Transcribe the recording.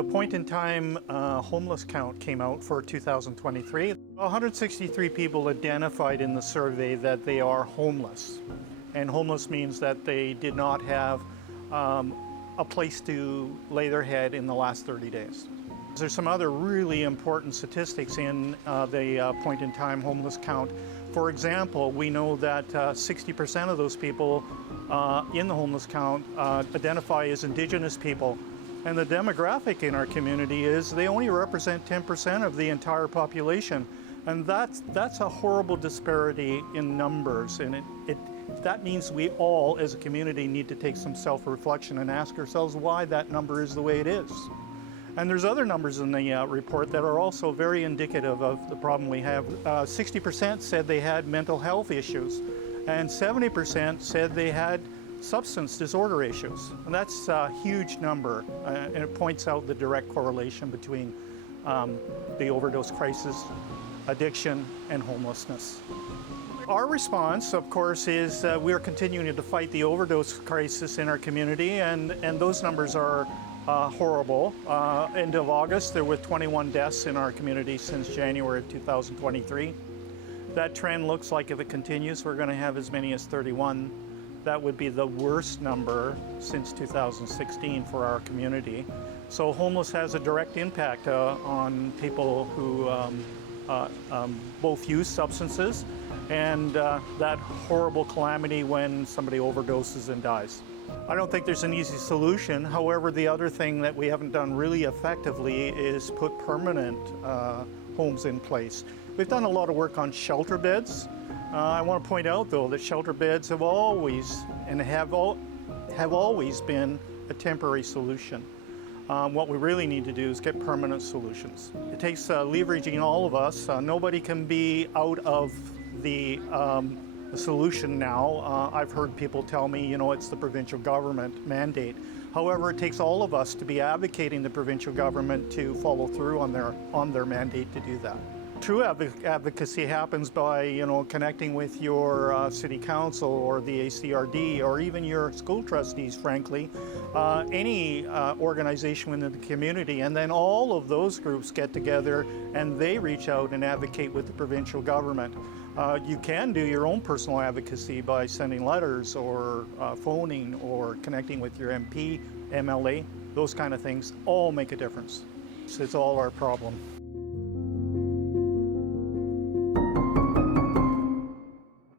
The point-in-time homeless count came out for 2023. 163 people identified in the survey that they are homeless. And homeless means that they did not have a place to lay their head in the last 30 days. There's some other really important statistics in the point-in-time homeless count. For example, we know that 60% of those people in the homeless count identify as Indigenous people. And the demographic in our community is they only represent 10% of the entire population. And that's a horrible disparity in numbers. And that means we all, as a community, need to take some self-reflection and ask ourselves why that number is the way it is. And there's other numbers in the report that are also very indicative of the problem we have. 60% said they had mental health issues, and 70% said they had substance disorder issues. And that's a huge number, and it points out the direct correlation between the overdose crisis, addiction, and homelessness. Our response, of course, is we are continuing to fight the overdose crisis in our community, and those numbers are horrible. End of August, there were 21 deaths in our community since January of 2023. That trend looks like if it continues, we're going to have as many as 31. That would be the worst number since 2016 for our community. So homeless has a direct impact on people who both use substances and that horrible calamity when somebody overdoses and dies. I don't think there's an easy solution. However, the other thing that we haven't done really effectively is put permanent homes in place. We've done a lot of work on shelter beds. I want to point out, though, that shelter beds have always been a temporary solution. What we really need to do is get permanent solutions. It takes leveraging all of us. Nobody can be out of the solution now. I've heard people tell me, you know, it's the provincial government mandate. However, it takes all of us to be advocating the provincial government to follow through on their mandate to do that. True advocacy happens by, you know, connecting with your city council or the ACRD or even your school trustees, frankly, any organization within the community, and then all of those groups get together and they reach out and advocate with the provincial government. You can do your own personal advocacy by sending letters or phoning or connecting with your MP, MLA. Those kind of things all make a difference. It's all our problem.